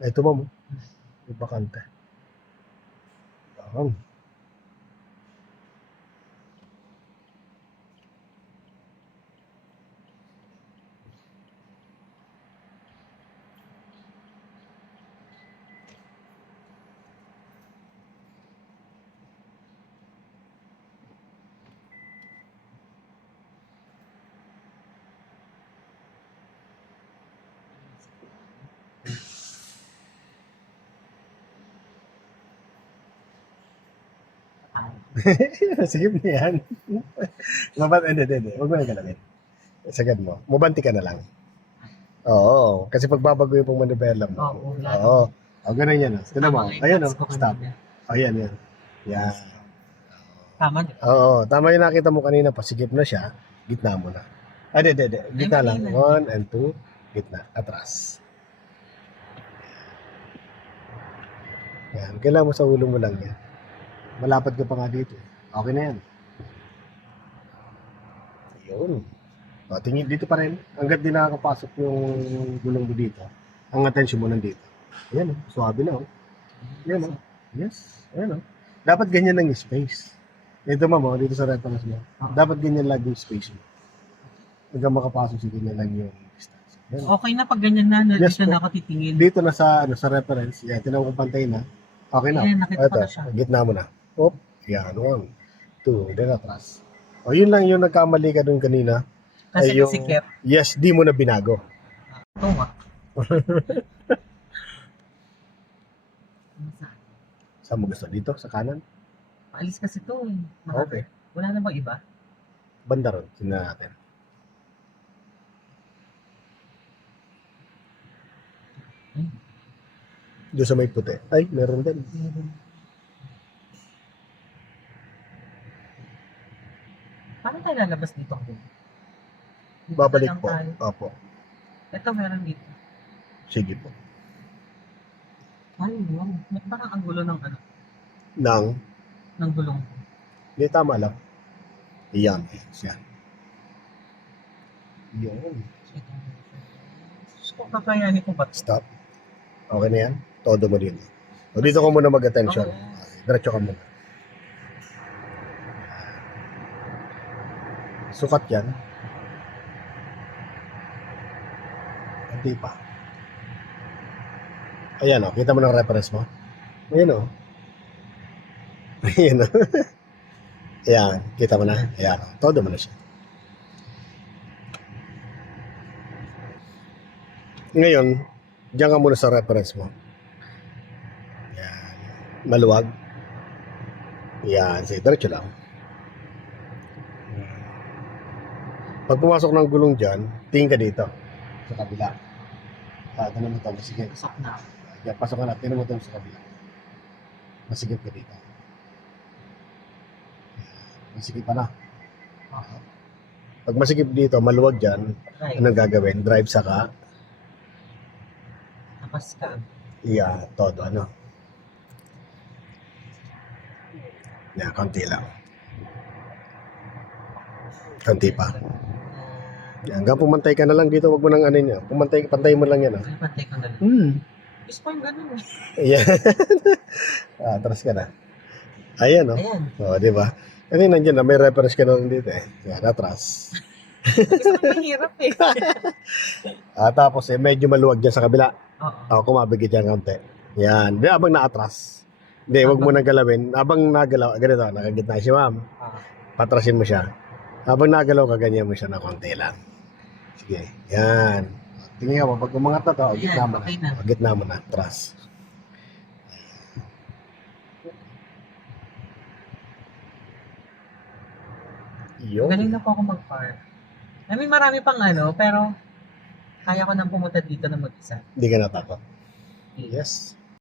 Ito ba mo? May bakante. Yan. Sige mo yan. Mabat, hindi, hindi, hindi. Huwag mo na galawin. Sagad mo. Mabanti ka na lang. Oo. Kasi pagbabago yung pong manubela mo. Oo. Oo. O, ganun yan. oh. Tignan mo. Tama nga yung Ayan o. Stop. O, yan, yan. Yan. Tama, di? Oo. Tama yung nakita mo kanina. Pasigip na siya. Gitna mo na. Ah, hindi, hindi, hindi. Gitna lang. na. One and two. Gitna. Atras. Yan. Kailangan mo sa ulo mo lang yan. Malapad ka pa nga dito. Okay na yan. Yun. O, tingin dito pa rin. Hanggat di nakakapasok yung gulong mo dito. Ang attention mo nandito. Ayan o. Suwabe na o. Ayan o. Yes. Ayan o. Dapat ganyan yung space. Ito mamo, dito sa reference mo. Dapat ganyan lang yung space mo. Hanggang makapasok si ganyan lang yung distance. Ayan. o. Okay na pag ganyan na, na Yes dito po. na ako titingin. Dito na sa ano sa reference. Yan, tinawag kong pantay na. Okay na. Ayan, nakita ko na siya. gitna mo na. Op. Yan, one, two, then atras. O, yun lang yung nagkamali ka dun kanina. Kasi ay yung- nasikip. Yes, di mo na binago. Ito nga. Saan? Mo gusto? Dito? Sa kanan? Paalis kasi ito eh. Okay. Wala na bang iba? Banda ron. Tingnan natin. Ay. Doon sa may puti. Ay, meron din. Paano tayo lalabas dito? Dito Babalik lang po. tayo. Opo. Ito meron dito. Sige po. Ay, yun. Ba't parang ang gulo ng ano? Nang, Ng gulong ko. hindi tama lang. Yan. Yan. Yun. Diyos ko, kakayanin ko ba? Stop. Okay na yan? Todo mo din. O dito ka muna mag-attention. Okay, Diretso ka muna. Sukat yan. Hindi pa. Ayan o. Kita mo ng reference mo? Ayan o. Ayan o. Ayan. Kita mo na? Ayan o. Todo mo na siya. Ngayon, diyan ka muna sa reference mo. Yan. Maluwag. Yan. Sige, diretso lang. Yan. Pag pumasok ng gulong dyan, tingin ka dito. Sa kabila. Ah, ito naman ito. Sige. Pasok na. Yan, pasok ka na. Tingnan mo ito sa kabila. Masigip ka dito. Yan. Masigip pa na. Okay. Pag masigip dito, maluwag dyan, Right. anong gagawin? Drive sa ka. Tapas ka. Yeah, todo ano. Yeah, konti lang. Konti pa. Yan, hanggang pumantay ka na lang dito, wag mo nang ano niya. Pumantay, pantay mo lang yan. Ah. Ay, pantay ko na lang. Hmm. Ko yung ganun eh. Ayan. ah, atras ka na. Ayan, oh. Ayan. Oh, di ba? Kasi nandiyan na, may reference ka na lang dito eh. Yan, atras. Gusto ko mahirap eh. Ah, tapos eh, medyo maluwag dyan sa kabila. Oo. Ako, kumabigit dyan kaunti. Yan. Di, abang naatras. Hindi, wag mo nang galawin. Abang nagalaw, ganito, nakagitna si ma'am. Ah. patrasin mo siya. Habang nagalaw ka, ganyan mo siya na konti lang. Sige, yan. Tingnan mo, pag umangat na to, gitna mo na. O, Gitna mo na. Galing Yun. na po ako mag-park. I mean, marami pang ano, pero kaya ko nang pumunta dito na mag-isa. Hindi ka natakot. Yes.